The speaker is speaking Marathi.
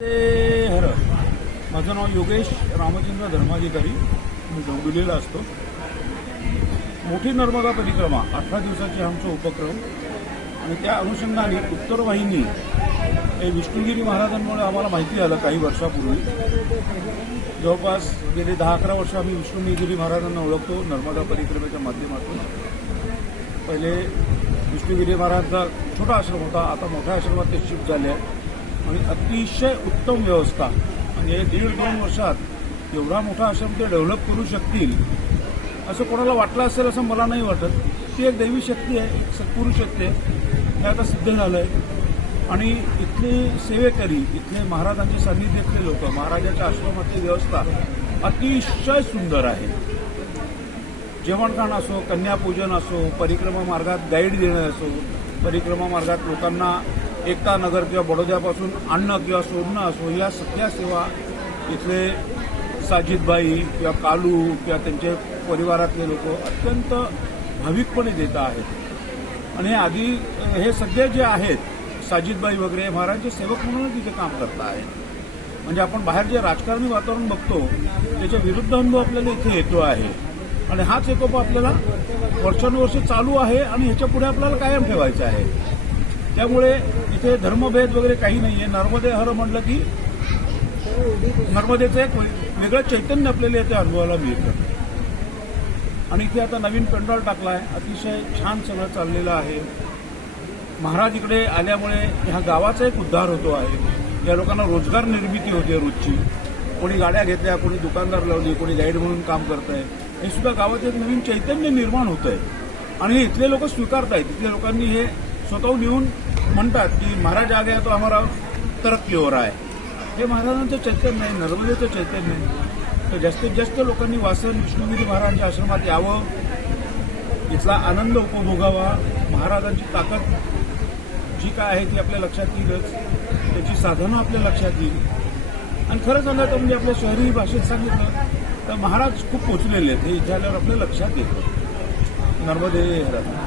हर माझं नाव योगेश रामचंद्र धर्माधिकारी. मी डोंबिवलीला असतो. मोठी नर्मदा परिक्रमा 18 दिवसाचे आमचा उपक्रम आणि त्या अनुषंगाने उत्तर वाहिनी हे विष्णुगिरी महाराजांमुळे आम्हाला माहिती झालं. काही वर्षापूर्वी जवळपास गेले 10-11 वर्ष आम्ही विष्णुगिरी महाराजांना ओळखतो नर्मदा परिक्रमेच्या माध्यमातून. पहिले विष्णुगिरी महाराजांचा छोटा आश्रम होता, आता मोठ्या आश्रमात ते शिफ्ट झाले आहे आणि अतिशय उत्तम व्यवस्था. म्हणजे 1.5-2 वर्षात एवढा मोठा आश्रम ते डेव्हलप करू शकतील असं कोणाला वाटलं असेल असं मला नाही वाटत. ती एक दैवी शक्ती आहे, एक सत्पुरुष शक्ती आहे. हे आता सिद्ध झालं आहे. आणि इथले सेवेकरी, इथले महाराजांच्या सान्निध्यातले लोक, महाराजांच्या आश्रमातली व्यवस्था अतिशय सुंदर आहे. जेवणखाण असो, कन्यापूजन असो, परिक्रमा मार्गात गाईड देणं असो, परिक्रमा मार्गात लोकांना एकता नगर किंवा बडोद्यापासून अन्न किंवा सोडणं असो, या सगळ्या सेवा इथले साजिदबाई किंवा कालू किंवा त्यांचे परिवारातले लोक अत्यंत भाविकपणे देत आहेत. आणि हे सगळे जे आहेत साजिदबाई वगैरे महाराजांचे सेवक म्हणूनच तिथे काम करत आहेत. म्हणजे आपण बाहेर जे राजकारणी वातावरण बघतो त्याच्या विरुद्ध अनुभव आपल्याला इथे येतो आहे. आणि हाच एकोपा आपल्याला वर्षानुवर्ष चालू आहे आणि ह्याच्या पुढे आपल्याला कायम ठेवायचं आहे. त्यामुळे इथे धर्मभेद वगैरे काही नाही आहे. नर्मदे हर म्हटलं की नर्मदेचं एक वेगळं चैतन्य आपल्याला इथे अनुभवायला मिळतं. आणि इथे आता नवीन पेंडॉल टाकला आहे, अतिशय छान सगळं चाललेलं आहे. महाराज इकडे आल्यामुळे ह्या गावाचा एक उद्धार होतो आहे. या लोकांना रोजगार निर्मिती होते रोजची. कोणी गाड्या घेतल्या, कोणी दुकानदार लावली, कोणी गाईड म्हणून काम करत आहे. हे सुद्धा गावात एक नवीन चैतन्य निर्माण होत आहे आणि हे इथले लोक स्वीकारत आहेत. इथल्या लोकांनी हे स्वतःहून येऊन म्हणतात की महाराज आ गया तो हमारा तरक्की हो रहा है. हे महाराजांचं चैतन्य आहे, नर्मदेचं चैतन्य आहे. तर जास्तीत जास्त लोकांनी वासन विष्णुगिरी महाराजांच्या आश्रमात यावं, इथला आनंद उपभोगावा. महाराजांची ताकद जी काय आहे ती आपल्या लक्षात येईलच, त्याची साधनं आपल्या लक्षात येईल. आणि खरं सांगायचं म्हणजे आपल्या शहरी भाषेत सांगितलं तर महाराज खूप पोचलेले आहेत. हे इथे आल्यावर आपल्या लक्षात येतं. नर्मदे हर.